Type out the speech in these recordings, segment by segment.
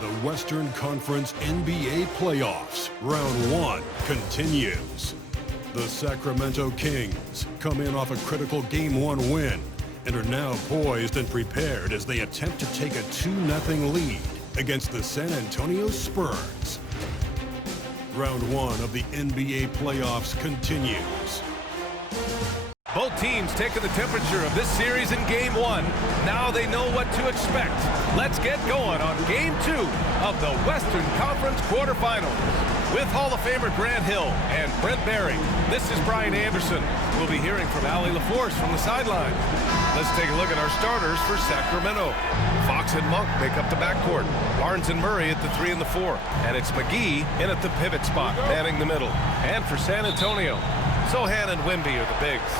The Western Conference NBA Playoffs, Round 1 continues. The Sacramento Kings come in off a critical Game 1 win and are now poised and prepared as they attempt to take a 2-0 lead against the San Antonio Spurs. Round 1 of the NBA Playoffs continues. Both teams taking the temperature of this series in Game 1. Now they know what to expect. Let's get going on Game 2 of the Western Conference quarterfinals. With Hall of Famer Grant Hill and Brent Barry, this is Brian Anderson. We'll be hearing from Allie LaForce from the sideline. Let's take a look at our starters for Sacramento. Fox and Monk make up the backcourt. Barnes and Murray at the 3 and the 4. And it's McGee in at the pivot spot, manning the middle. And for San Antonio, Sochan and Wemby are the bigs.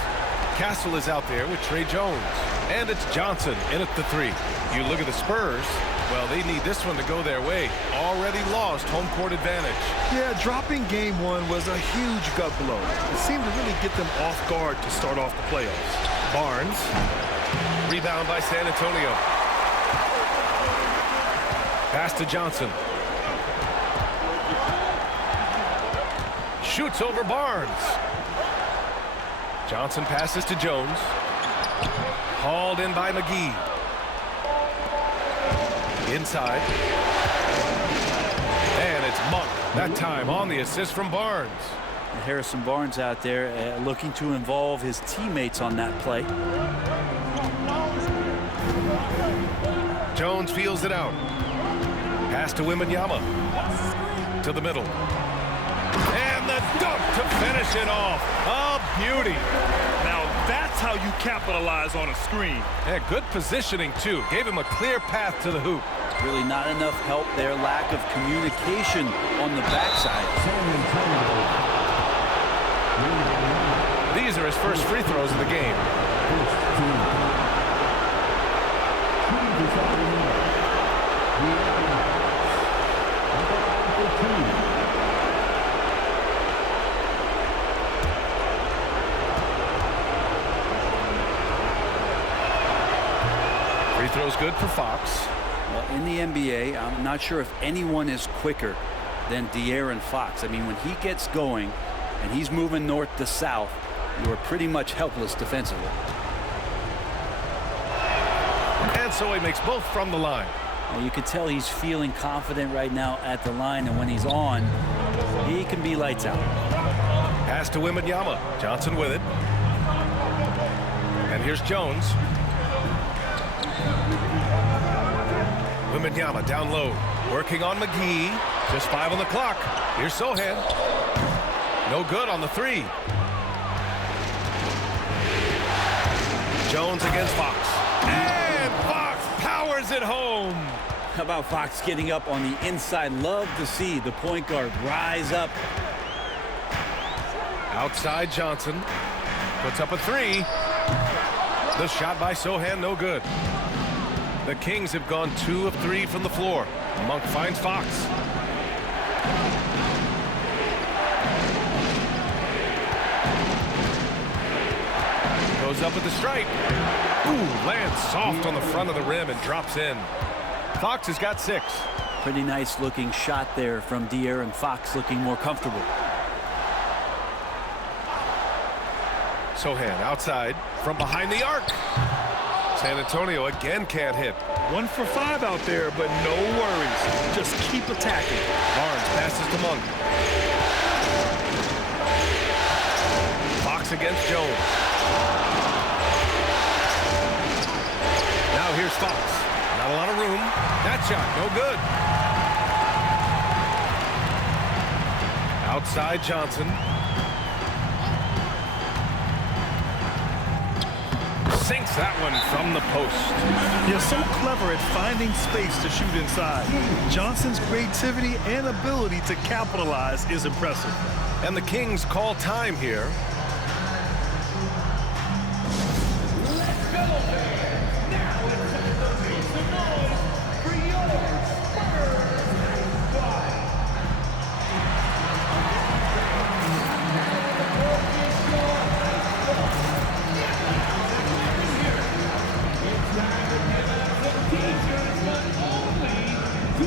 Castle is out there with Trey Jones. And it's Johnson in at the 3. You look at the Spurs, well, they need this one to go their way. Already lost home court advantage. Yeah, dropping Game 1 was a huge gut blow. It seemed to really get them off guard to start off the playoffs. Barnes, rebound by San Antonio. Pass to Johnson. Shoots over Barnes. Johnson passes to Jones. Hauled in by McGee. Inside. And it's Monk. That time on the assist from Barnes. And Harrison Barnes out there looking to involve his teammates on that play. Jones feels it out. Pass to Wembanyama. To the middle. And the dunk to finish it off. A beauty. Now that's how you capitalize on a screen. Yeah, good positioning, too. Gave him a clear path to the hoop. Really not enough help there. Lack of communication on the backside. These are his first free throws of the game. Free throws good for Fox. Well, in the NBA, I'm not sure if anyone is quicker than De'Aaron Fox. I mean, when he gets going and he's moving north to south, you are pretty much helpless defensively. And so he makes both from the line. Well, you could tell he's feeling confident right now at the line, and when he's on, he can be lights out. Pass to Wembanyama. Johnson with it. And here's Jones. Wembanyama down low. Working on McGee. Just 5 on the clock. Here's Sochan. No good on the 3. Jones against Fox. And Fox powers it home. How about Fox getting up on the inside? Love to see the point guard rise up. Outside Johnson. Puts up a 3. The shot by Sochan, no good. The Kings have gone 2 of 3 from the floor. Monk finds Fox. Goes up at the stripe. Ooh, lands soft on the front of the rim and drops in. Fox has got 6. Pretty nice looking shot there from De'Aaron Fox, looking more comfortable. Sochan outside from behind the arc. San Antonio again can't hit. 1 for 5 out there, but no worries. Just keep attacking. Barnes passes to Monk. Fox against Jones. Now here's Fox. Not a lot of room. That shot, no good. Outside Johnson. Sinks that one from the post. You're so clever at finding space to shoot inside. Johnson's creativity and ability to capitalize is impressive. And the Kings call time here. Two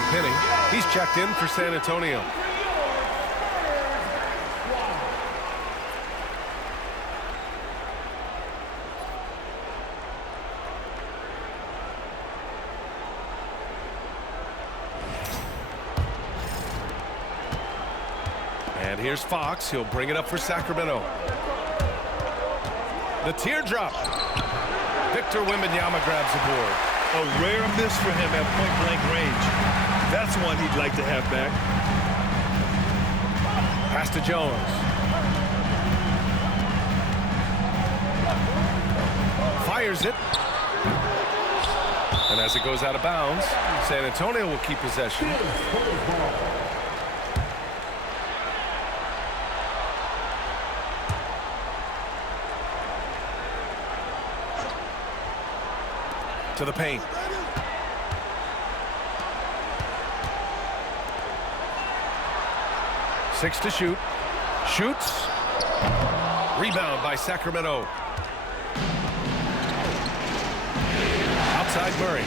Champagnie. He's checked in for San Antonio. And here's Fox. He'll bring it up for Sacramento. The teardrop. Victor Wembanyama grabs the board. A rare miss for him at point-blank range. That's one he'd like to have back. Pass to Jones. Fires it. And as it goes out of bounds, San Antonio will keep possession. To the paint. Six to shoot. Shoots. Rebound by Sacramento. Outside Murray.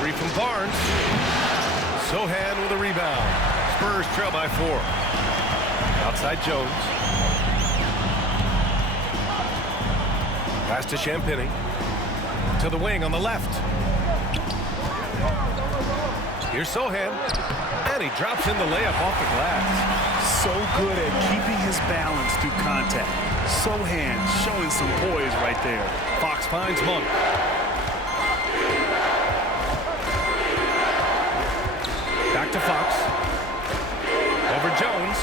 Three from Barnes. Sohan with a rebound. Spurs trail by 4. Outside Jones. Pass to Champagnie. To the wing on the left. Here's Sohan. And he drops in the layup off the glass. So good at keeping his balance through contact. Sohan showing some poise right there. Fox finds Monk. Back to Fox. Over Jones.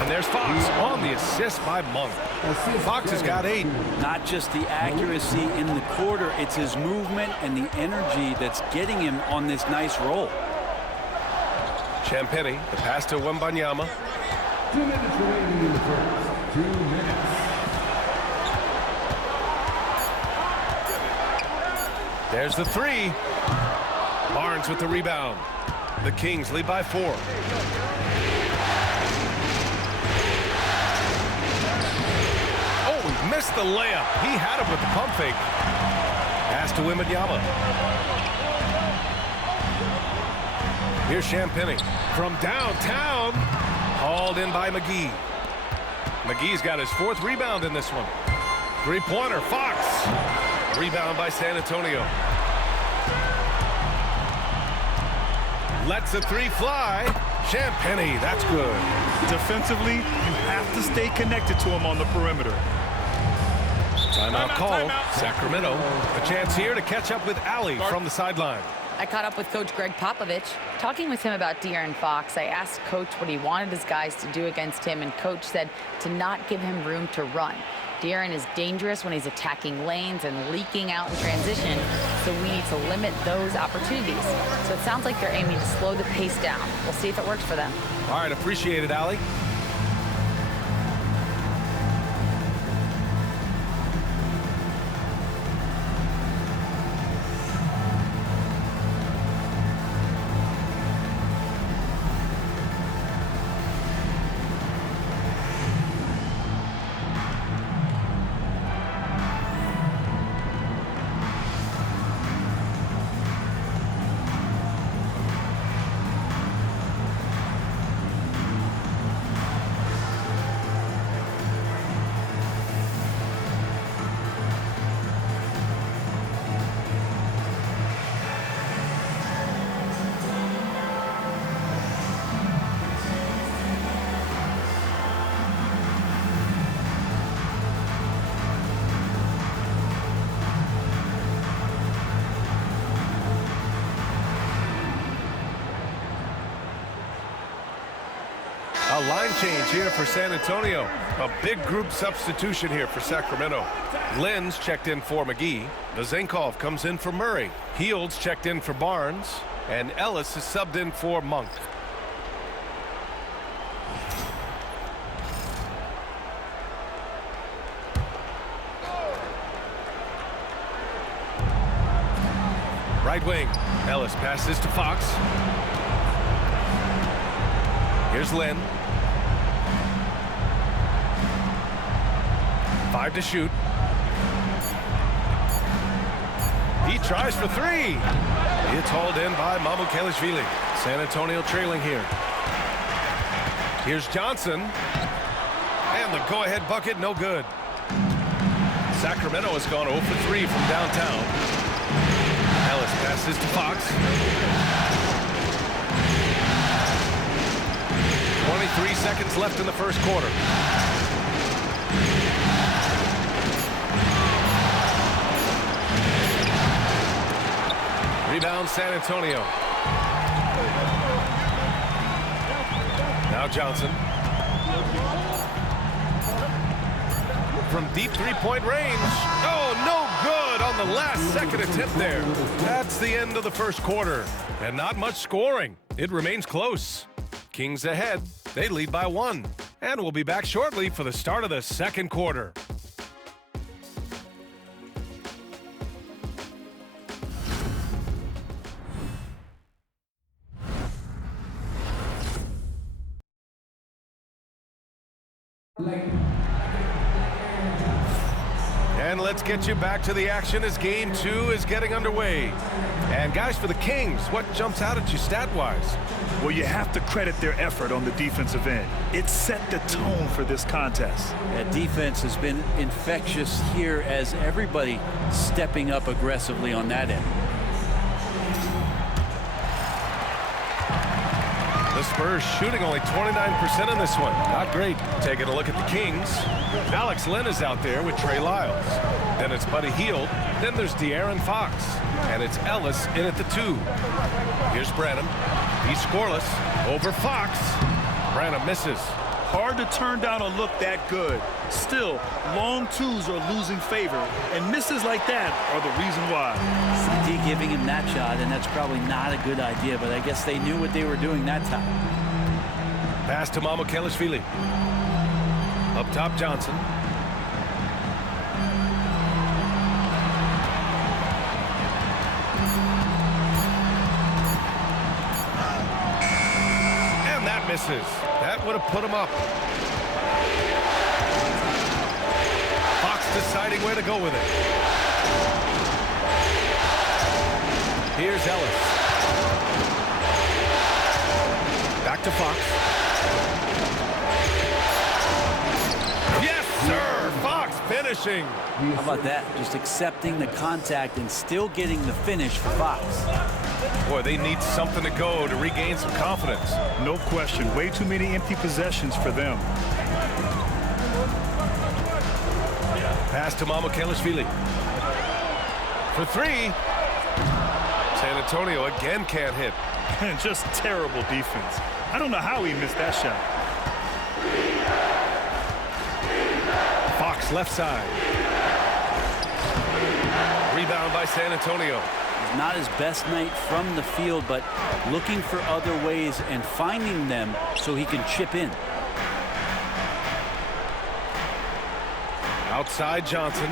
And there's Fox on the assist by Monk. Fox has got 8. Not just the accuracy in the quarter, it's his movement and the energy that's getting him on this nice roll. Champagnie, the pass to Wembanyama. 2 minutes remaining in the first. 2 minutes. There's the 3. Barnes with the rebound. The Kings lead by 4. Oh, he missed the layup. He had it with the pump fake. Pass to Wembanyama. Here's Champagnie from downtown. Hauled in by McGee. McGee's got his 4th rebound in this one. 3-pointer, Fox. Rebound by San Antonio. Lets the 3 fly. Champagnie, that's good. Defensively, you have to stay connected to him on the perimeter. Timeout called. Sacramento. A chance here to catch up with Allie from the sideline. I caught up with Coach Greg Popovich. Talking with him about De'Aaron Fox, I asked Coach what he wanted his guys to do against him, and Coach said to not give him room to run. De'Aaron is dangerous when he's attacking lanes and leaking out in transition, so we need to limit those opportunities. So it sounds like they're aiming to slow the pace down. We'll see if it works for them. All right, appreciate it, Allie. A line change here for San Antonio. A big group substitution here for Sacramento. Lenz checked in for McGee. Vezenkov comes in for Murray. Fields checked in for Barnes. And Ellis is subbed in for Monk. Right wing. Ellis passes to Fox. Here's Len. 5 to shoot. He tries for three. It's hauled in by Mamukelashvili. San Antonio trailing here. Here's Johnson. And the go-ahead bucket, no good. Sacramento has gone 0 for 3 from downtown. Ellis passes to Fox. 23 seconds left in the first quarter. Rebound San Antonio. Now Johnson. From deep three-point range. Oh, no good on the last second attempt there. That's the end of the first quarter. And not much scoring. It remains close. Kings ahead. They lead by 1. And we'll be back shortly for the start of the second quarter. And let's get you back to the action as game 2 is getting underway. And guys, for the Kings, what jumps out at you stat-wise? Well, you have to credit their effort on the defensive end. It set the tone for this contest. That defense has been infectious here as everybody stepping up aggressively on that end. The Spurs shooting only 29% in this one. Not great. Taking a look at the Kings. Alex Len is out there with Trey Lyles. Then it's Buddy Hield. Then there's De'Aaron Fox. And it's Ellis in at the 2. Here's Branham. He's scoreless. Over Fox. Branham misses. Hard to turn down a look that good. Still, long twos are losing favor, and misses like that are the reason why. CD giving him that shot, and that's probably not a good idea, but I guess they knew what they were doing that time. Pass to Mamukelashvili. Up top, Johnson. And that misses. That would have put him up. Fox deciding where to go with it. Here's Ellis. Back to Fox. Yes, sir! Fox finishing. How about that? Just accepting the contact and still getting the finish for Fox. Boy, they need something to go to regain some confidence. No question. Way too many empty possessions for them. Pass to Mamukelashvili. For 3. San Antonio again can't hit. Just terrible defense. I don't know how he missed that shot. Fox left side. Rebound by San Antonio. Not his best night from the field, but looking for other ways and finding them so he can chip in. Outside Johnson.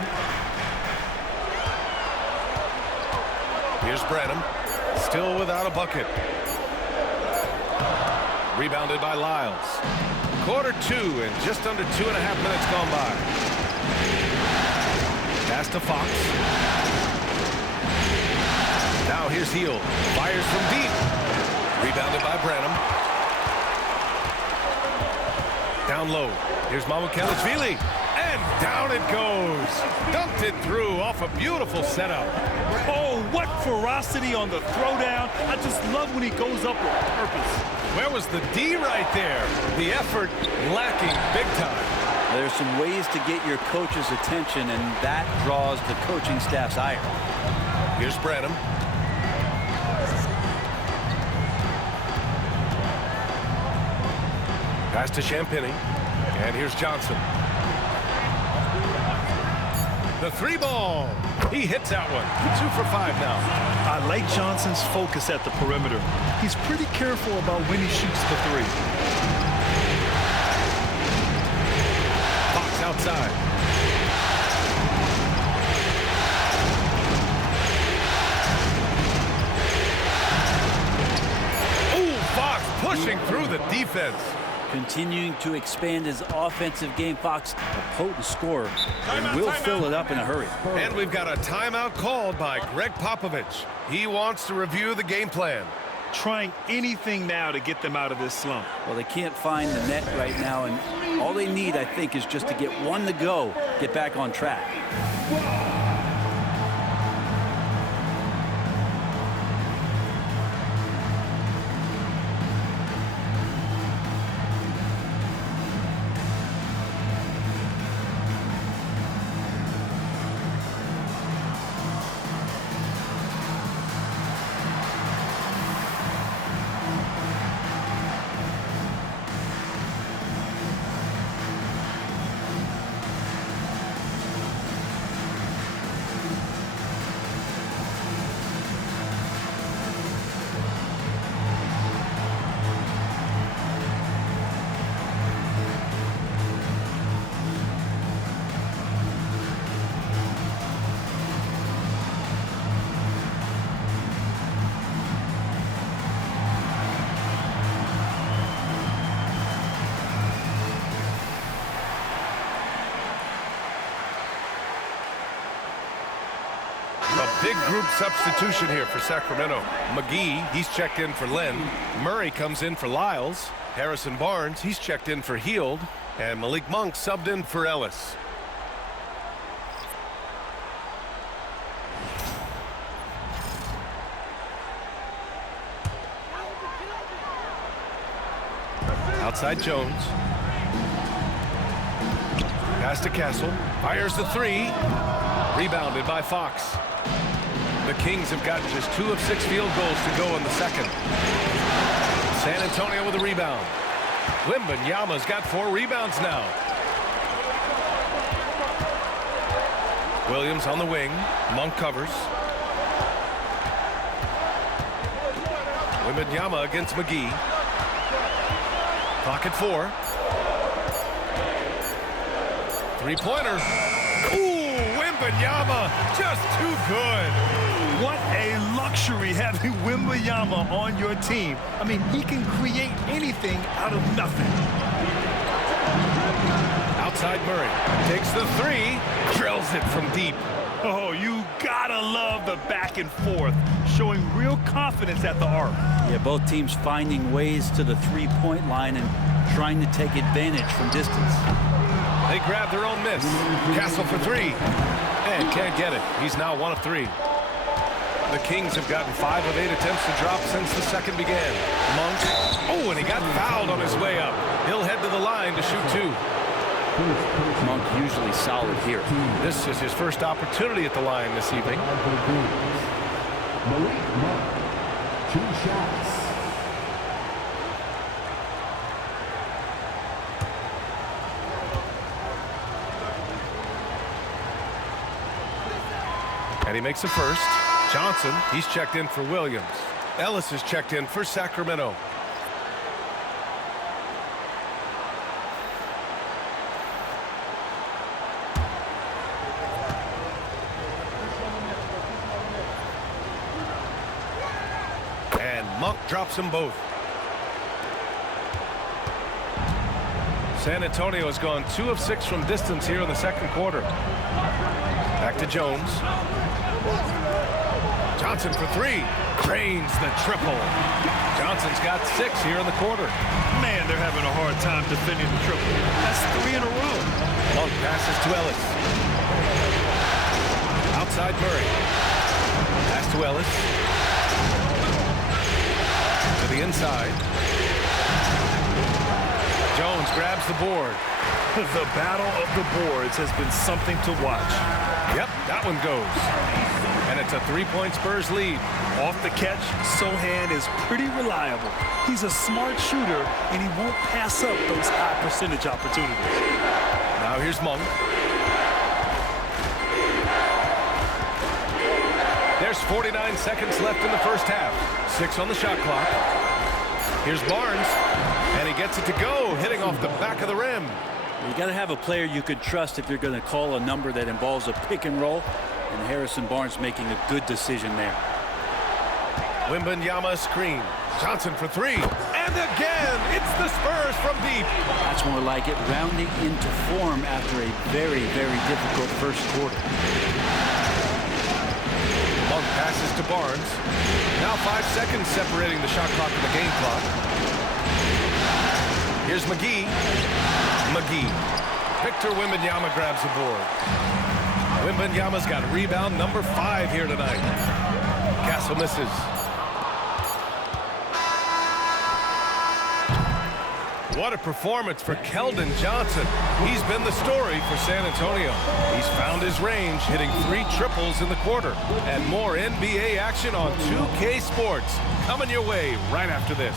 Here's Branham. Still without a bucket. Rebounded by Lyles. Quarter 2 and just under 2.5 minutes gone by. Pass to Fox. Now here's Hield. Fires from deep. Rebounded by Branham. Down low. Here's Mamukelashvili. And down it goes. Dumped it through off a beautiful setup. Oh, what ferocity on the throwdown. I just love when he goes up with purpose. Where was the D right there? The effort lacking big time. There's some ways to get your coach's attention, and that draws the coaching staff's ire. Here's Branham. Pass to Champagnie. And here's Johnson. The 3-ball. He hits that one. 2 for 5 now. I like Johnson's focus at the perimeter. He's pretty careful about when he shoots the 3. Fox outside. Ooh, Fox pushing through the defense. continuing to expand his offensive game. Fox, a potent scorer, and will fill it up in a hurry. And we've got a timeout called by Greg Popovich. He wants to review the game plan. Trying anything now to get them out of this slump. Well, they can't find the net right now, and all they need, I think, is just to get one to go, get back on track. Big group substitution here for Sacramento. McGee, he's checked in for Len. Murray comes in for Lyles. Harrison Barnes, he's checked in for Hield. And Malik Monk subbed in for Ellis. Outside Jones. Pass to Castle. Fires the three. Rebounded by Fox. The Kings have gotten just 2 of 6 field goals to go in the second. San Antonio with a rebound. Wembanyama's got 4 rebounds now. Williams on the wing. Monk covers. Wembanyama against McGee. Clock at 4. Three-pointer. Ooh, Wembanyama just too good. What a luxury having Wembanyama on your team. I mean, he can create anything out of nothing. Outside Murray. Takes the 3. Drills it from deep. Oh, you gotta love the back and forth. Showing real confidence at the arc. Yeah, both teams finding ways to the three-point line and trying to take advantage from distance. They grab their own miss. Castle for 3. And can't get it. He's now 1 of 3. The Kings have gotten 5 of 8 attempts to drop since the second began. Monk. Oh, and he got fouled on his way up. He'll head to the line to shoot 2. Monk usually solid here. This is his first opportunity at the line this evening. Malik Monk, 2 shots. And he makes the first. Johnson, he's checked in for Williams. Ellis is checked in for Sacramento. And Monk drops them both. San Antonio has gone 2 of 6 from distance here in the second quarter. Back to Jones. Johnson for 3. Drains the triple. Johnson's got 6 here in the quarter. Man, they're having a hard time defending the triple. That's 3 in a row. Monk passes to Ellis. Outside Murray. Pass to Ellis. To the inside. Jones grabs the board. The battle of the boards has been something to watch. Yep, that one goes. And it's a 3-point Spurs lead. Off the catch, Sochan is pretty reliable. He's a smart shooter, and he won't pass up those high percentage opportunities. Now here's Monk. There's 49 seconds left in the first half. 6 on the shot clock. Here's Barnes, and he gets it to go, hitting off the back of the rim. You got to have a player you could trust if you're going to call a number that involves a pick and roll, and Harrison Barnes making a good decision there. Wembanyama screen. Johnson for 3. And again, it's the Spurs from deep. That's more like it, rounding into form after a very, very difficult first quarter. Monk passes to Barnes. Now 5 seconds separating the shot clock and the game clock. Here's McGee. Victor Wembanyama grabs the board. Wembanyama's got rebound number 5 here tonight. Castle misses. What a performance for Keldon Johnson. He's been the story for San Antonio. He's found his range, hitting 3 triples in the quarter. And more NBA action on 2K Sports coming your way right after this.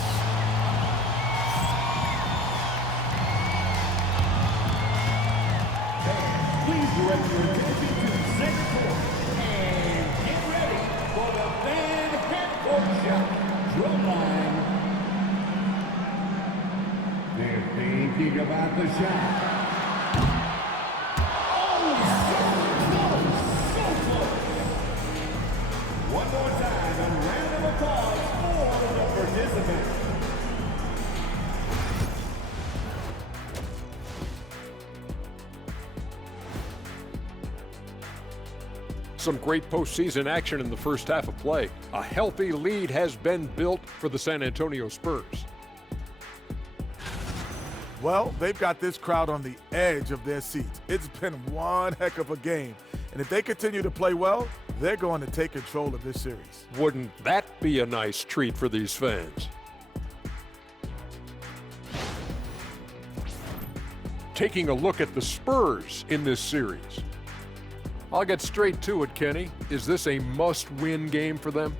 Please direct your attention to the second quarter and get ready for the Van Hemp drum line. They're thinking about the shot. Oh, so close. One more time, and round of applause for the participants. Some great postseason action in the first half of play. A healthy lead has been built for the San Antonio Spurs. Well, they've got this crowd on the edge of their seats. It's been one heck of a game. And if they continue to play well, they're going to take control of this series. Wouldn't that be a nice treat for these fans? Taking a look at the Spurs in this series. I'll get straight to it, Kenny. Is this a must-win game for them?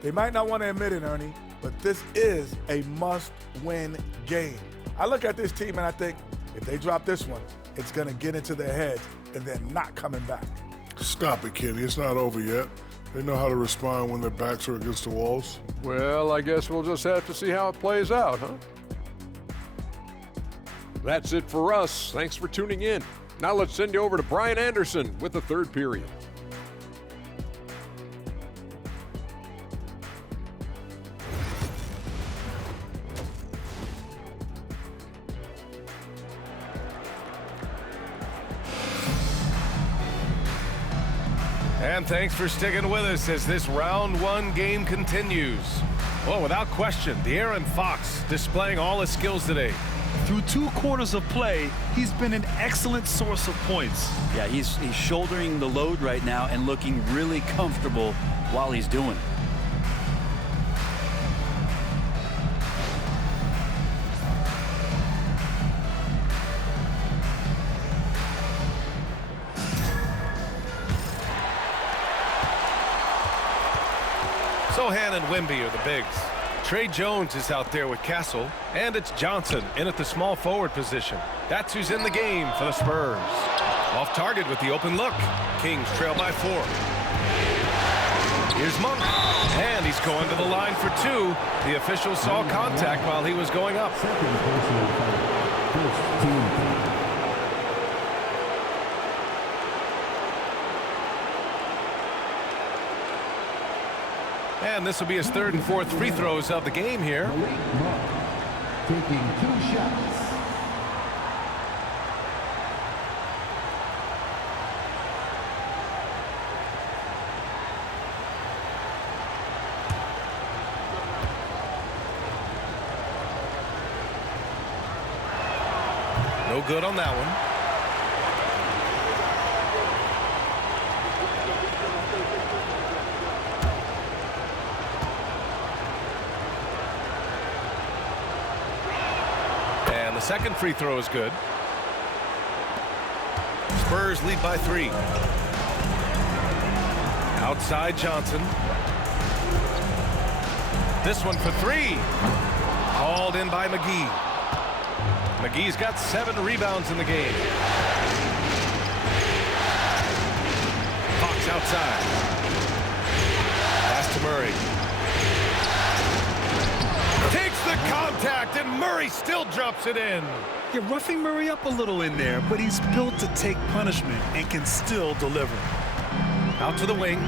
They might not want to admit it, Ernie, but this is a must-win game. I look at this team and I think if they drop this one, it's going to get into their heads and they're not coming back. Stop it, Kenny. It's not over yet. They know how to respond when their backs are against the walls. Well, I guess we'll just have to see how it plays out, huh? That's it for us. Thanks for tuning in. Now let's send you over to Brian Anderson with the third period. And thanks for sticking with us as this round 1 game continues. Well, without question, De'Aaron Fox displaying all his skills today. Through 2 quarters of play, he's been an excellent source of points. Yeah, he's shouldering the load right now and looking really comfortable while he's doing it. Sohan and Wemby are the bigs. Trey Jones is out there with Castle, and it's Johnson in at the small forward position. That's who's in the game for the Spurs. Off target with the open look. Kings trail by 4. Here's Monk, and he's going to the line for 2. The official saw contact while he was going up. Second personal foul. First team foul. And this will be his 3rd and 4th free throws of the game here. Malik Monk taking 2 shots. No good on that one. The second free throw is good. Spurs lead by 3. Outside Johnson. This one for 3. Hauled in by McGee. McGee's got 7 rebounds in the game. Fox outside. Pass to Murray. Takes the contact, and Murray still drops it in. You're roughing Murray up a little in there, but he's built to take punishment and can still deliver. Out to the wing.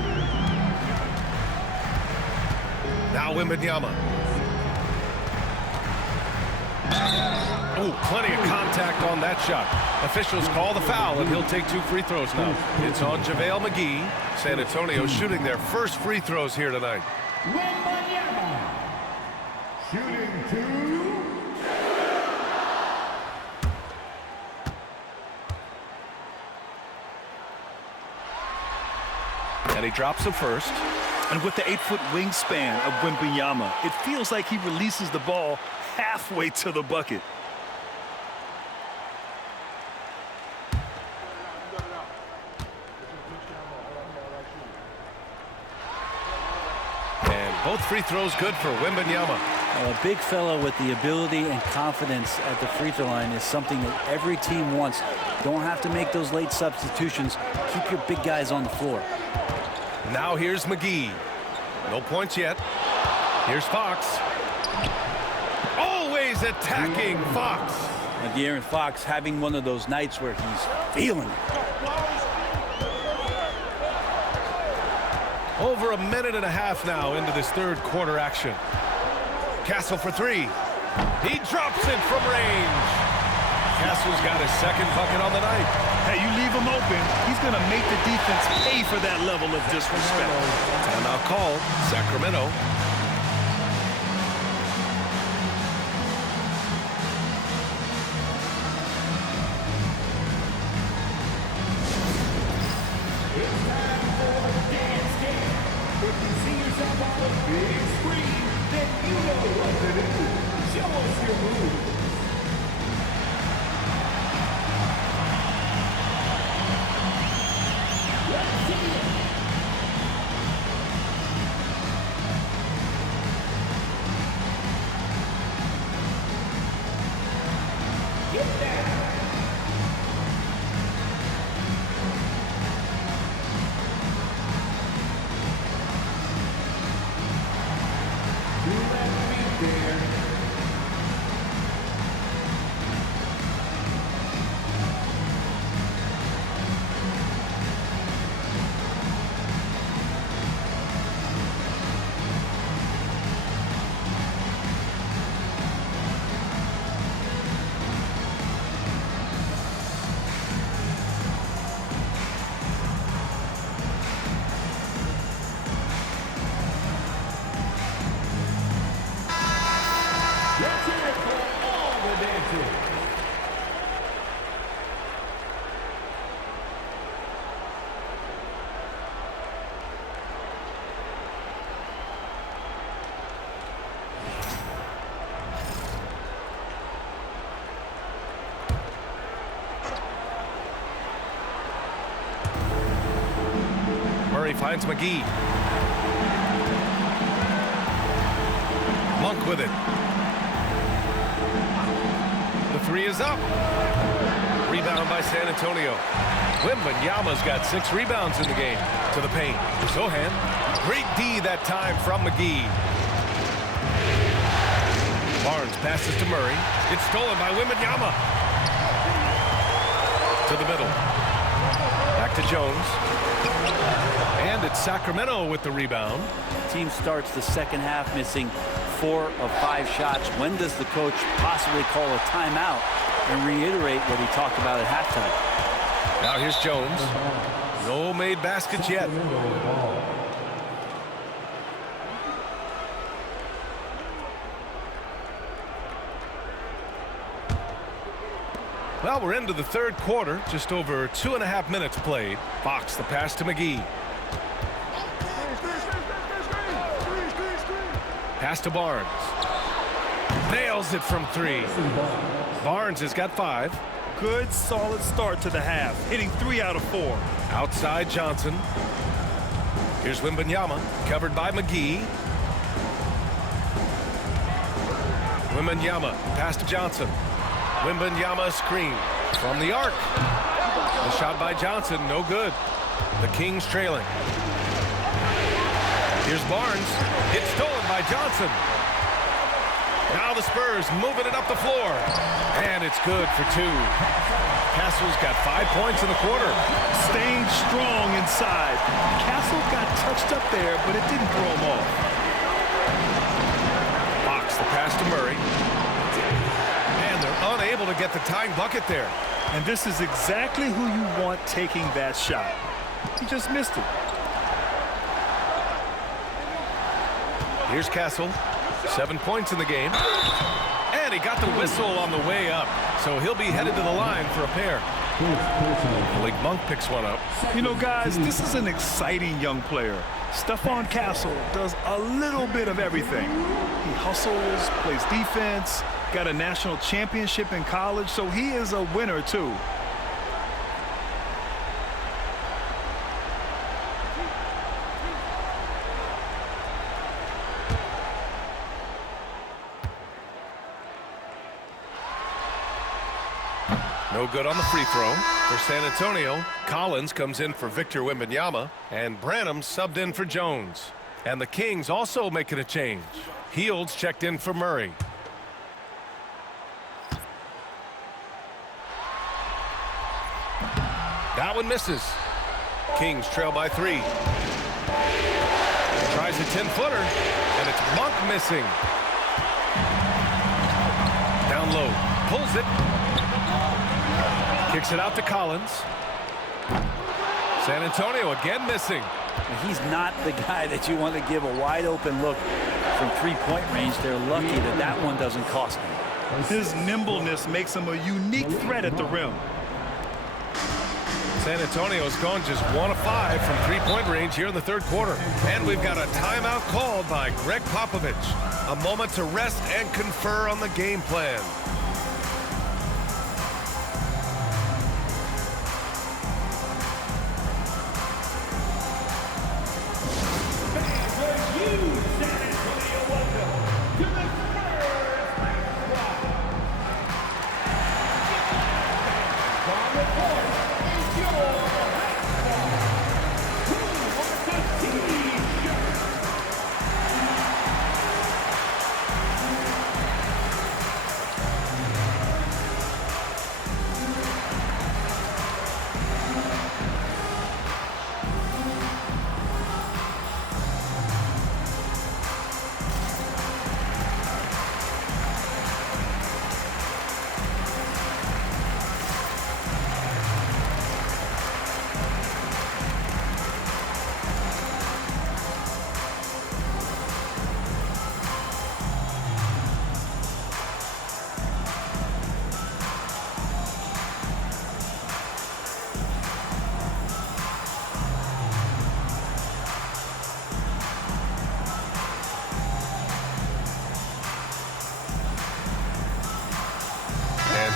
Now Wembanyama. Oh, plenty of contact on that shot. Officials call the foul, and he'll take 2 free throws now. It's on JaVale McGee. San Antonio shooting their first free throws here tonight. Wembanyama shooting 2. And he drops the first. And with the 8-foot wingspan of Wembanyama, it feels like he releases the ball halfway to the bucket. And both free throws good for Wembanyama. A big fellow with the ability and confidence at the free throw line is something that every team wants. Don't have to make those late substitutions. Keep your big guys on the floor. Now here's McGee. No points yet. Here's Fox. Always attacking Fox. And De'Aaron Fox having one of those nights where he's feeling it. Over a minute and a half now into this third quarter action. Castle for 3. He drops it from range. Castle's got his second bucket on the night. Hey, you leave him open, he's going to make the defense pay for that level of disrespect. Timeout called. Sacramento. It's time for the dance game. If you see yourself on the big screen, then you know what to do. Show us your moves. Let's see it. Get down. Do that feet there. Let's hear it for all the dancers. Murray finds McGee. Monk with it. The 3 is up. Rebound by San Antonio. Wembanyama's got 6 rebounds in the game. To the paint. Sohan. Great D that time from McGee. Barnes passes to Murray. It's stolen by Wembanyama. To the middle. Back to Jones. And it's Sacramento with the rebound. Team starts the second half missing 4 of 5 shots. When does the coach possibly call a timeout and reiterate what he talked about at halftime? Now here's Jones. No made baskets yet. Well, we're into the third quarter. Just over 2.5 minutes played. Fox the pass to McGee. Pass to Barnes. Nails it from 3. Barnes has got 5. Good, solid start to the half, hitting 3 out of 4. Outside Johnson. Here's Wembanyama, covered by McGee. Wembanyama, pass to Johnson. Wembanyama screen from the arc. The shot by Johnson, no good. The Kings trailing. Here's Barnes. It's stolen by Johnson. Now the Spurs moving it up the floor. And it's good for 2. Castle's got 5 points in the quarter. Staying strong inside. Castle got touched up there, but it didn't throw him off. Fox the pass to Murray. unable to get the tying bucket there. And this is exactly who you want taking that shot. He just missed it. Here's Castle. 7 points in the game. And he got the whistle on the way up. So he'll be headed to the line for a pair. Malik Monk picks one up. You know, guys, this is an exciting young player. Stephon Castle does a little bit of everything. He hustles, plays defense, got a national championship in college, so he is a winner, too. No good on the free throw. For San Antonio, Collins comes in for Victor Wembanyama, and Branham subbed in for Jones. And the Kings also making a change. Hields checked in for Murray. That one misses. Kings trail by 3. Tries a 10-footer, and it's Monk missing. Down low, pulls it. Kicks it out to Collins. San Antonio again missing. He's not the guy that you want to give a wide open look from three-point range. They're lucky that that one doesn't cost them. His nimbleness makes him a unique threat at the rim. San Antonio's gone just 1 of 5 from three-point range here in the third quarter. And we've got a timeout called by Greg Popovich. A moment to rest and confer on the game plan.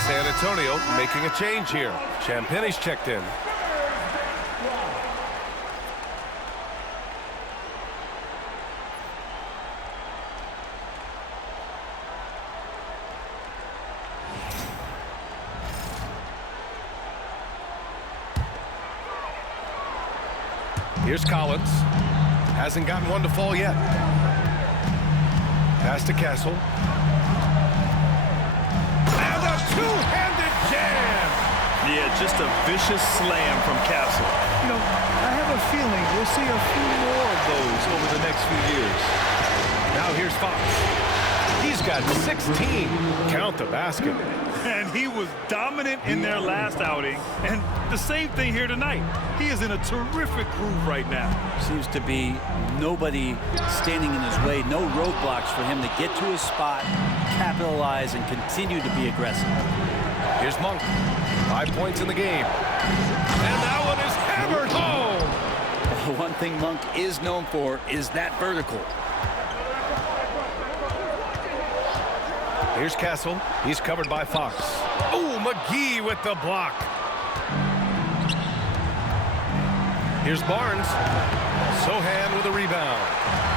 San Antonio making a change here. Champagne's checked in. Here's Collins. Hasn't gotten one to fall yet. Pass to Castle. Two-handed jam. Yeah, just a vicious slam from Castle. You know, I have a feeling we'll see a few more of those over the next few years. Now here's Fox. He's got 16. Count the basket. And he was dominant in their last outing. And the same thing here tonight. He is in a terrific groove right now. Seems to be nobody standing in his way. No roadblocks for him to get to his spot, capitalize, and continue to be aggressive. Here's Monk. 5 points in the game. And that one is hammered home. One thing Monk is known for is that vertical. Here's Castle. He's covered by Fox. Oh, McGee with the block. Here's Barnes. Sohan with a rebound.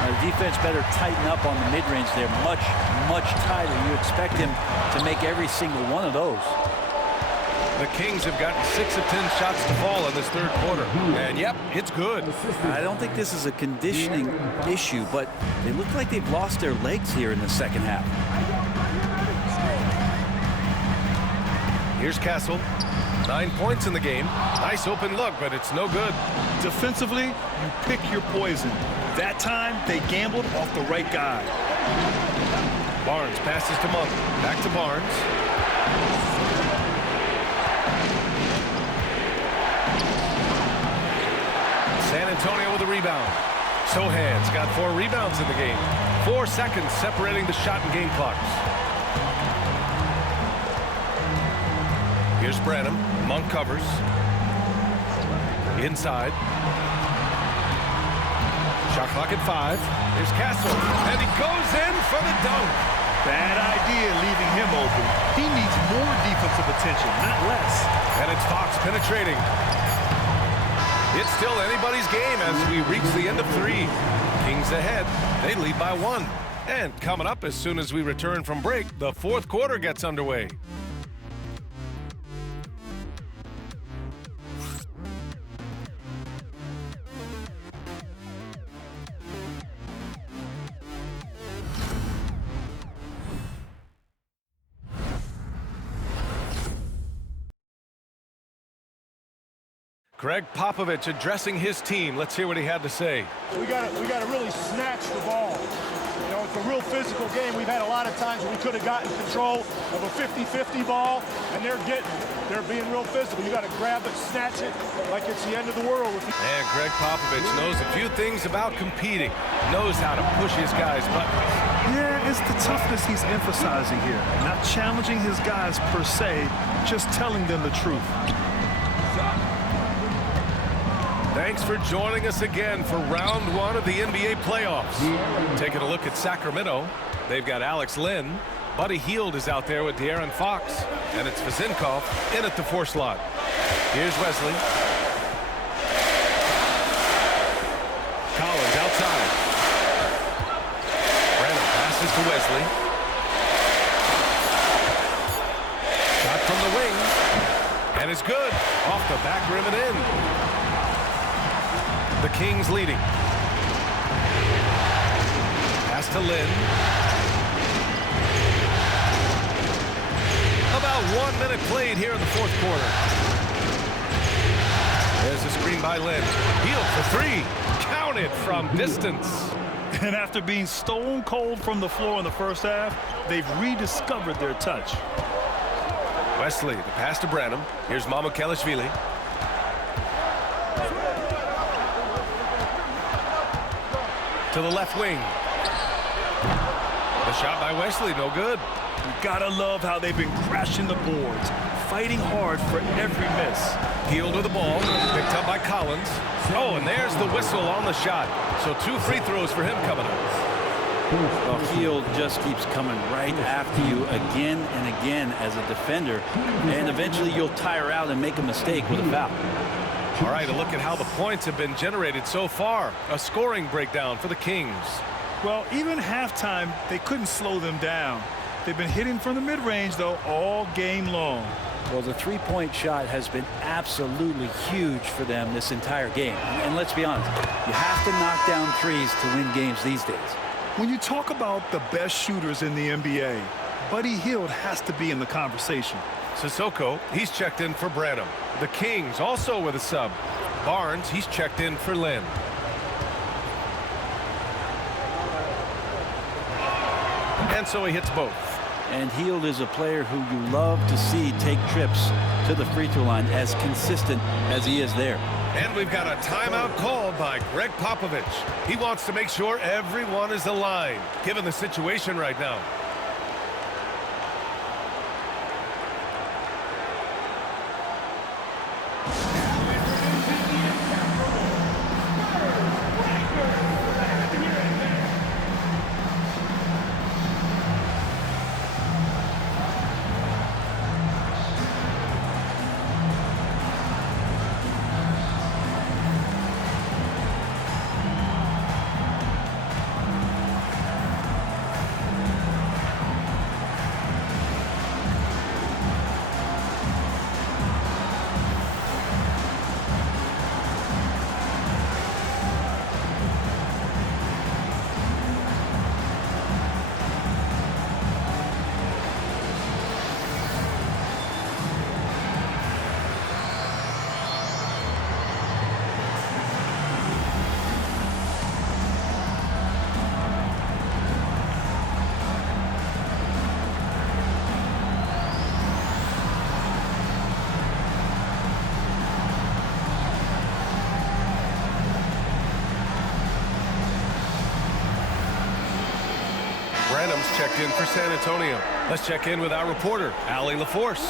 The defense better tighten up on the mid-range. They're much, much tighter. You expect him to make every single one of those. The Kings have gotten 6 of 10 shots to fall in this third quarter. And yep, it's good. I don't think this is a conditioning issue, but they look like they've lost their legs here in the second half. Here's Castle. 9 points in the game. Nice open look, but it's no good. Defensively, you pick your poison. That time, they gambled off the right guy. Barnes passes to Monk. Back to Barnes. San Antonio with a rebound. Sohan's got 4 rebounds in the game. 4 seconds separating the shot and game clocks. Here's Branham. Monk covers. Inside. Shot clock at 5. Here's Castle. And he goes in for the dunk. Bad idea leaving him open. He needs more defensive attention, not less. And it's Fox penetrating. It's still anybody's game as we reach the end of 3. Kings ahead. They lead by 1. And coming up as soon as we return from break, the 4th quarter gets underway. Greg Popovich addressing his team. Let's hear what he had to say. We got to really snatch the ball. You know, it's a real physical game. We've had a lot of times where we could have gotten control of a 50-50 ball, and they're being real physical. You got to grab it, snatch it like it's the end of the world. And Greg Popovich knows a few things about competing. Knows how to push his guys' buttons. Yeah, it's the toughness he's emphasizing here. Not challenging his guys per se, just telling them the truth. Thanks for joining us again for round 1 of the NBA playoffs. Taking a look at Sacramento, they've got Alex Len. Buddy Hield is out there with De'Aaron Fox. And it's Vezinkov in at the 4 slot. Here's Wesley. Collins outside. Branham passes to Wesley. Shot from the wing. And it's good. Off the back rim and in. The Kings leading. Pass to Lynn. About 1 minute played here in the 4th quarter. There's a screen by Lynn. Hield for 3. Counted from distance. And after being stone cold from the floor in the first half, they've rediscovered their touch. Wesley, the pass to Branham. Here's Mamukelashvili. To the left wing. The shot by Wesley, no good. You gotta love how they've been crashing the boards, fighting hard for every miss. Hield with the ball, picked up by Collins. Oh, and there's the whistle on the shot. So 2 free throws for him coming up. Well, Hield just keeps coming right after you again and again as a defender, and eventually you'll tire out and make a mistake with a foul. All right, a look at how the points have been generated so far. A scoring breakdown for the Kings. Well, even halftime, they couldn't slow them down. They've been hitting from the mid-range, though, all game long. Well, the three-point shot has been absolutely huge for them this entire game. And let's be honest, you have to knock down threes to win games these days. When you talk about the best shooters in the NBA, Buddy Hield has to be in the conversation. Sissoko, he's checked in for Branham. The Kings also with a sub. Barnes, he's checked in for Lynn. And so he hits both. And Hield is a player who you love to see take trips to the free throw line, as consistent as he is there. And we've got a timeout called by Greg Popovich. He wants to make sure everyone is aligned, given the situation right now. Branham's checked in for San Antonio. Let's check in with our reporter, Allie LaForce.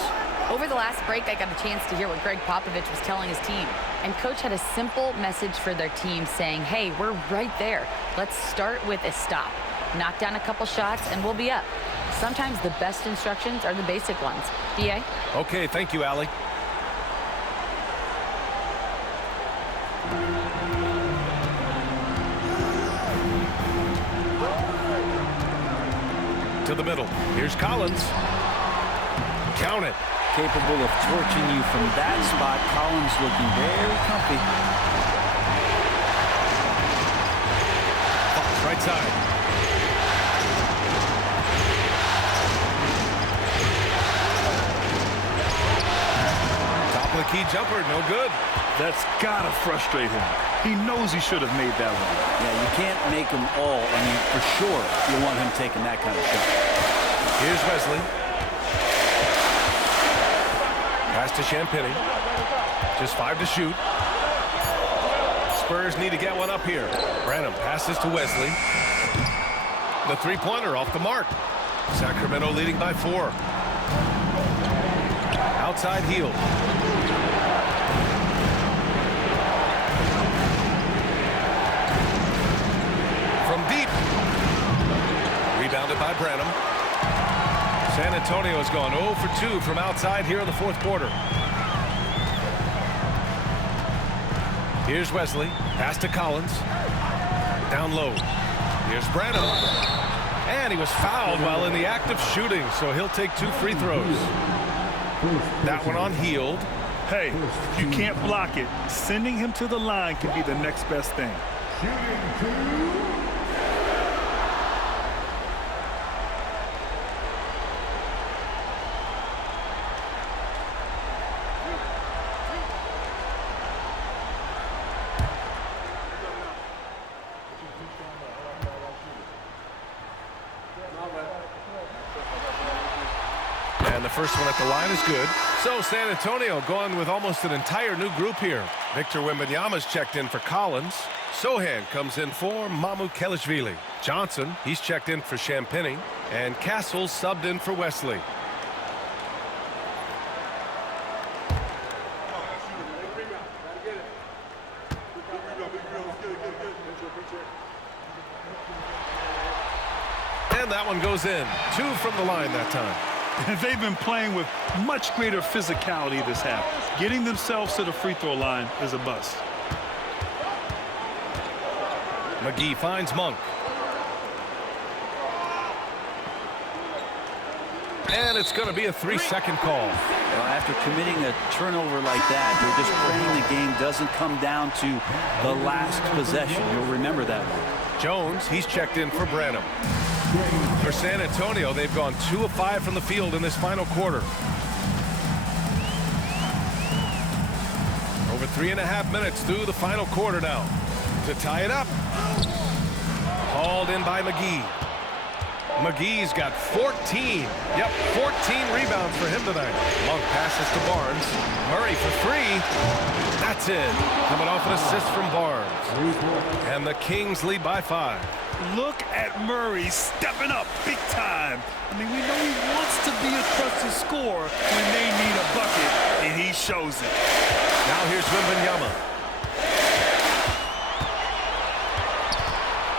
Over the last break, I got a chance to hear what Greg Popovich was telling his team. And Coach had a simple message for their team saying, hey, we're right there. Let's start with a stop. Knock down a couple shots, and we'll be up. Sometimes the best instructions are the basic ones. B.A.? Okay, thank you, Allie. To the middle. Here's Collins. Count it. Capable of torching you from that spot. Collins looking very comfy. Fox right side. Top of the key jumper, no good. That's gotta frustrate him. He knows he should have made that one. Yeah, you can't make them all. I mean, for sure, you want him taking that kind of shot. Here's Wesley. Pass to Champagnie. Just 5 to shoot. Spurs need to get one up here. Branham passes to Wesley. The three-pointer off the mark. Sacramento leading by 4. Outside heel. From deep. Rebounded by Branham. San Antonio has gone 0 for 2 from outside here in the fourth quarter. Here's Wesley. Pass to Collins. Down low. Here's Branham. And he was fouled while in the act of shooting, so he'll take 2 free throws. That one on Hield. Hey, if you can't block it, sending him to the line can be the next best thing. And the first one at the line is good. So San Antonio going with almost an entire new group here. Victor Wembanyama's checked in for Collins. Sohan comes in for Mamukelashvili. Johnson, he's checked in for Champagnie. And Castle subbed in for Wesley. And that one goes in. 2 from the line that time. They've been playing with much greater physicality this half. Getting themselves to the free throw line is a bust. McGee finds Monk. And it's going to be a 3-second call. Well, after committing a turnover like that, you're just praying the game doesn't come down to the last possession. You'll remember that one. Jones, he's checked in for Branham. For San Antonio, they've gone 2 of 5 from the field in this final quarter. Over 3.5 minutes through the final quarter now. To tie it up. Hauled in by McGee. McGee's got 14. Yep, 14 rebounds for him tonight. Monk passes to Barnes. Murray for 3. That's it. Coming off an assist from Barnes. And the Kings lead by 5. Look at Murray stepping up big time. I mean, we know he wants to be a trusted scorer when they need a bucket, and he shows it. Now here's Wembanyama.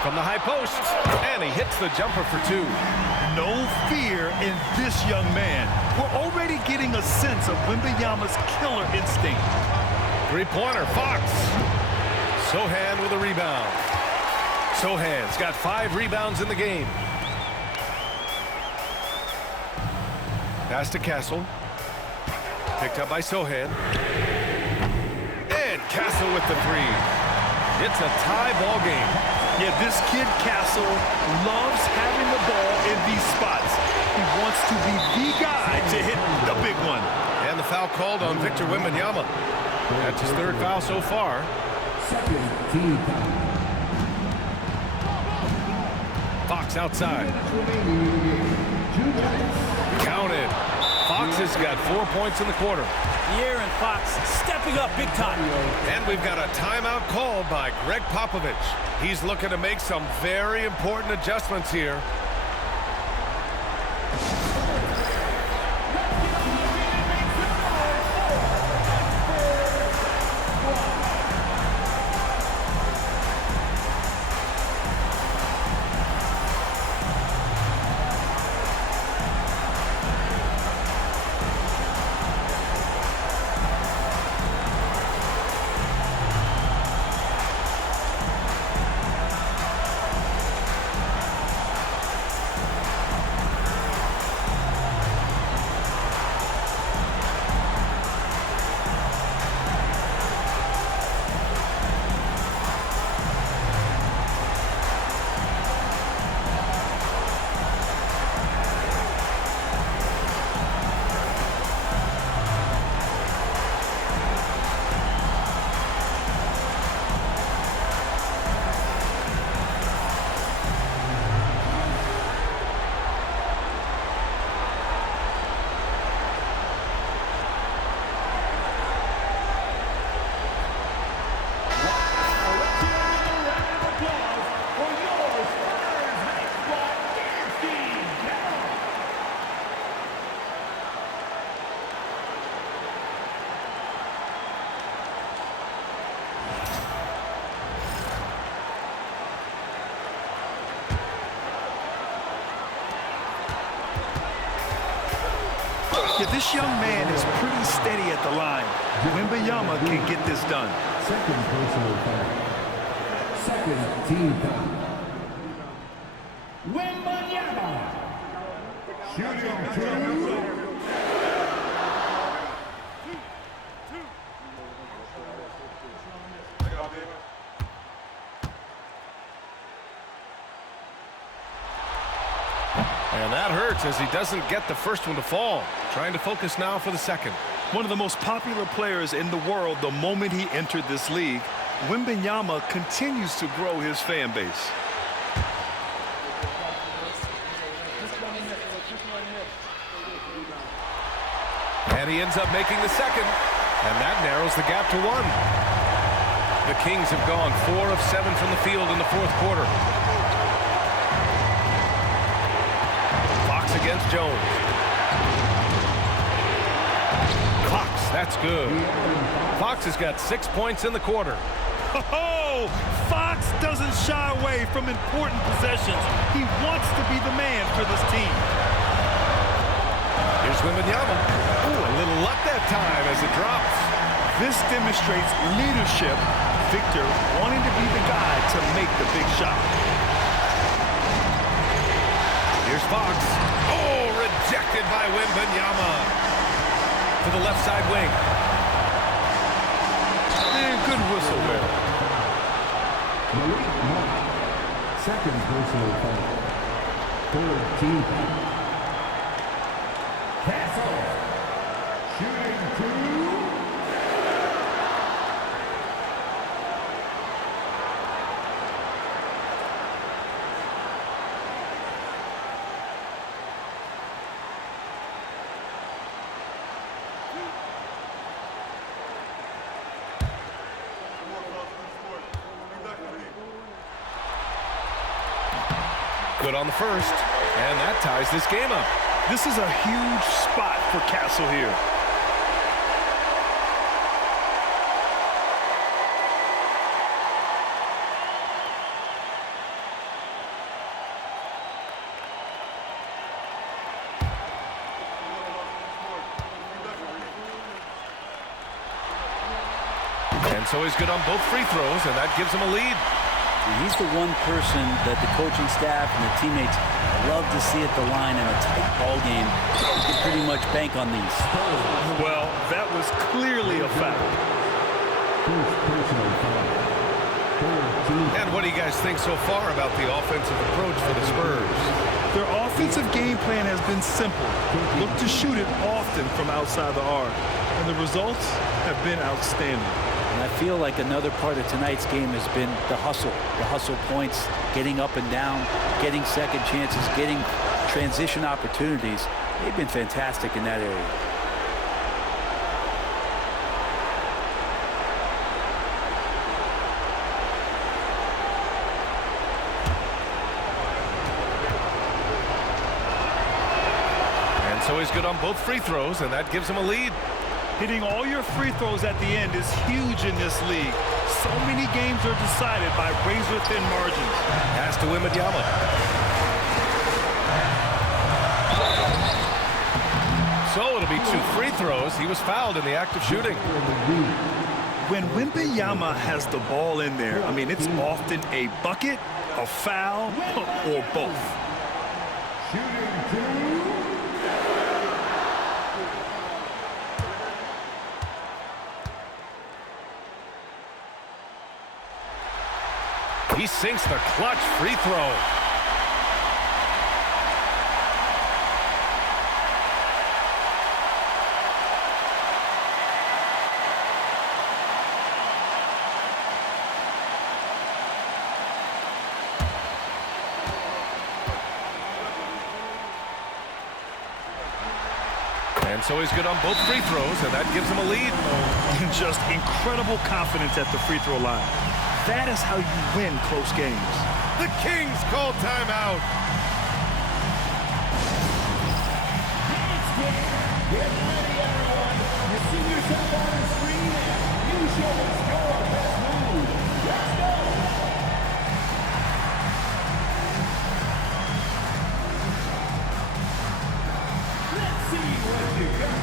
From the high post, and he hits the jumper for 2. No fear in this young man. We're already getting a sense of Wembanyama's killer instinct. Three-pointer, Fox. Sohan with a rebound. Sohan's got 5 rebounds in the game. Pass to Castle. Picked up by Sohan. And Castle with the 3. It's a tie ball game. Yeah, this kid Castle loves having the ball in these spots. He wants to be the guy to hit the big one. And the foul called on Victor Wembanyama. That's his 3rd foul so far. Fox outside. Counted. Fox has got 4 points in the quarter. De'Aaron Fox stepping up big time. And we've got a timeout called by Greg Popovich. He's looking to make some very important adjustments here. Yeah, this young man is pretty steady at the line. Wembanyama can get this done. Second personal foul. Second team foul. Wembanyama. Shooting two. And that hurts as he doesn't get the first one to fall. Trying to focus now for the second. One of the most popular players in the world the moment he entered this league, Wembanyama continues to grow his fan base. And he ends up making the second. And that narrows the gap to 1. The Kings have gone 4 of 7 from the field in the fourth quarter. Fox against Jones. Fox, that's good. Fox has got 6 points in the quarter. Oh, Fox doesn't shy away from important possessions. He wants to be the man for this team. Here's Wembanyama. Ooh, a little luck that time as it drops. This demonstrates leadership. Victor wanting to be the guy to make the big shot. Here's Fox. Oh, rejected by Wembanyama. To the left side wing. And good whistle there. Malik Monk. Second personal foul. Third team foul. Castle. Shooting two. Good on the first, and that ties this game up. This is a huge spot for Castle here. And so he's good on both free throws, and that gives him a lead. He's the one person that the coaching staff and the teammates love to see at the line in a tight ball game. You can pretty much bank on these. Well, that was clearly a foul. And what do you guys think so far about the offensive approach for the Spurs? Their offensive game plan has been simple. Look to shoot it often from outside the arc. And the results have been outstanding. And I feel like another part of tonight's game has been the hustle points, getting up and down, getting second chances, getting transition opportunities. They've been fantastic in that area. And so he's good on both free throws, and that gives him a lead. Hitting all your free throws at the end is huge in this league. So many games are decided by razor-thin margins. Pass to Wembanyama. So it'll be 2 free throws. He was fouled in the act of shooting. When Wembanyama has the ball in there, I mean, it's often a bucket, a foul, or both. Shooting two. He sinks the clutch free throw. And so he's good on both free throws, and that gives him a lead. And just incredible confidence at the free throw line. That is how you win close games. The Kings call timeout. Get ready, everyone. You see yourself on the screen and you show us your best move. Let's go. Let's see what you got.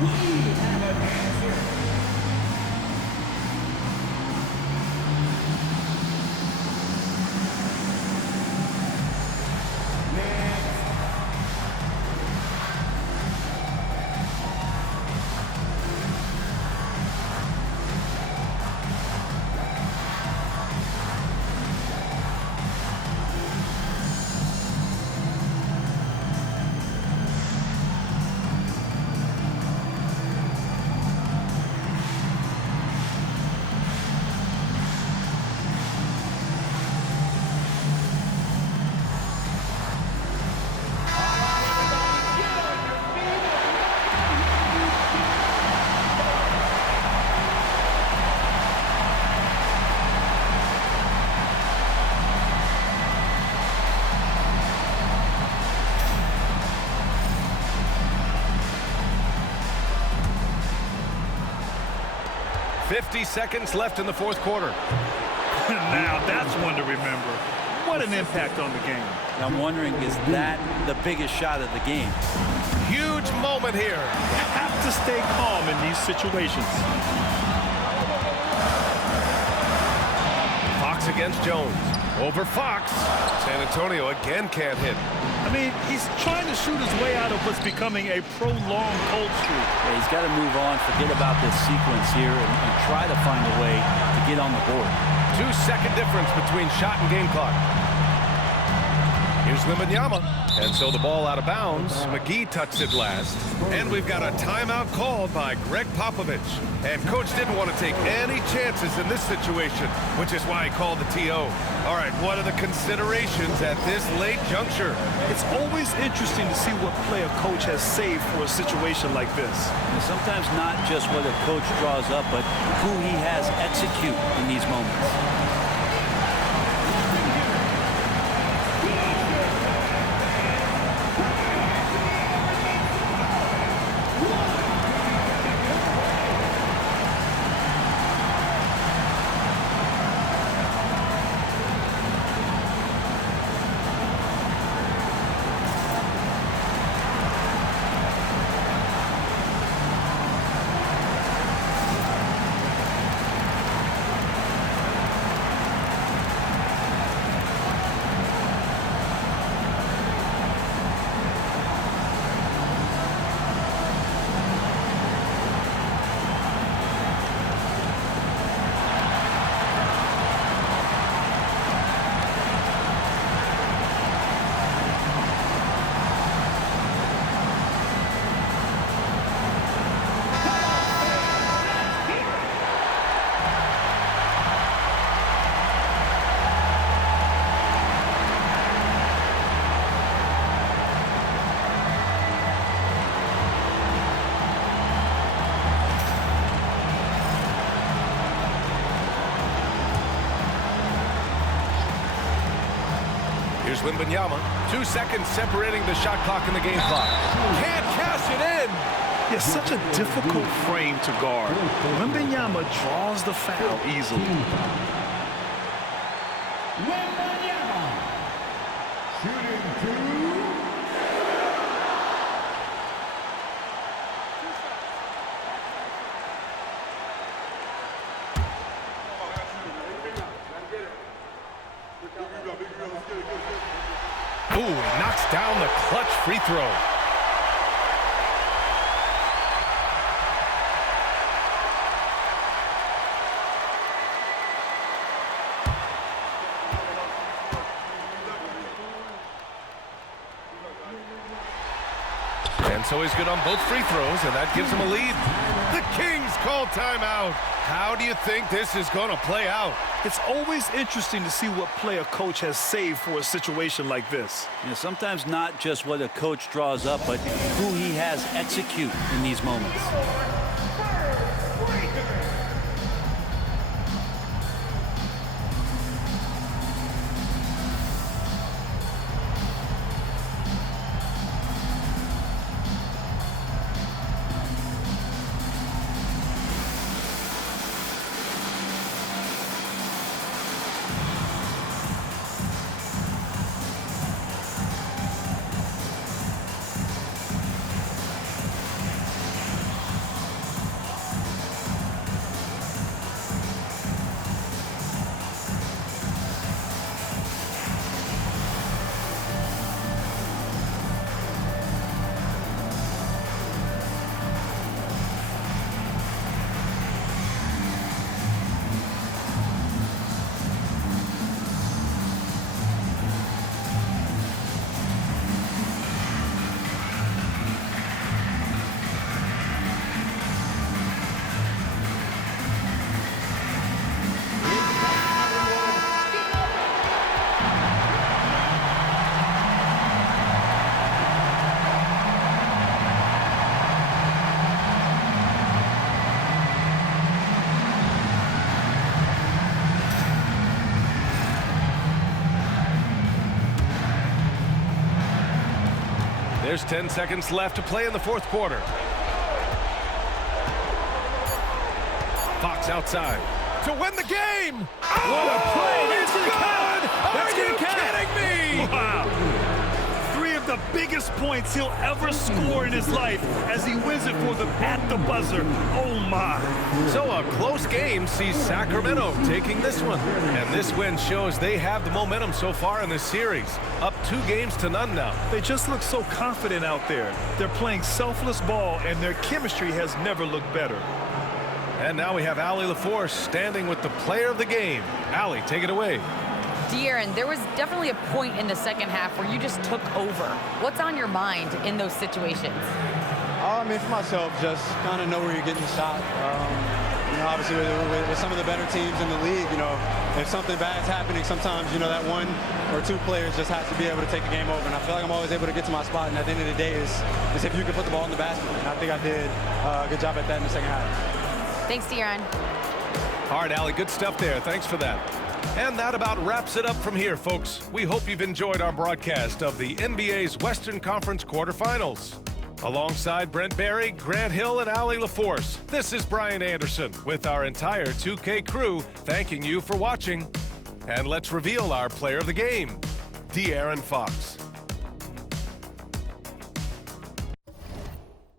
We have an answer. Seconds left in the fourth quarter. Now that's one to remember. What an impact on the game. I'm wondering, is that the biggest shot of the game? Huge moment here. You have to stay calm in these situations. Fox against Jones. Over Fox. San Antonio again can't hit. I mean, he's trying to shoot his way out of what's becoming a prolonged cold streak. Yeah, he's got to move on, forget about this sequence here, and try to find a way to get on the board. 2-second difference between shot and game clock. Here's Wembanyama. And so the ball out of bounds. McGee touched it last. And we've got a timeout called by Greg Popovich. And Coach didn't want to take any chances in this situation, which is why he called the TO. All right, what are the considerations at this late juncture? It's always interesting to see what play a coach has saved for a situation like this. And sometimes not just what a coach draws up, but who he has execute in these moments. Here's Wembanyama. 2 seconds separating the shot clock and the game clock. Can't cash it in. It's such a difficult frame to guard. Wembanyama draws the foul easily. Wembanyama. Shooting two. Ooh, he knocks down the clutch free throw. And so he's good on both free throws, and that gives him a lead. The Kings call timeout. How do you think this is going to play out? It's always interesting to see what play a coach has saved for a situation like this. You know, sometimes not just what a coach draws up, but who he has execute in these moments. There's 10 seconds left to play in the fourth quarter. Fox outside to win the game. What a play! It's good! Are you kidding me? Wow. 3 of the biggest points he'll ever score in his life as he wins it for them at the buzzer. Oh, my. So a close game sees Sacramento taking this one. And this win shows they have the momentum so far in this series. Up 2-0 now. They just look so confident out there. They're playing selfless ball, and their chemistry has never looked better. And now we have Allie LaForce standing with the player of the game. Allie, take it away. De'Aaron, there was definitely a point in the second half where you just took over. What's on your mind in those situations? I mean, for myself, just kind of know where you're getting shot. You know, obviously with some of the better teams in the league, you know, if something bad's happening, sometimes, you know, that 1 or 2 players just have to be able to take the game over. And I feel like I'm always able to get to my spot. And at the end of the day is if you can put the ball in the basket. And I think I did a good job at that in the second half. Thanks, De'Aaron. All right, Allie, good stuff there. Thanks for that. And that about wraps it up from here, folks. We hope you've enjoyed our broadcast of the NBA's Western Conference quarterfinals. Alongside Brent Barry, Grant Hill, and Allie LaForce, this is Brian Anderson with our entire 2K crew thanking you for watching. And let's reveal our player of the game, De'Aaron Fox.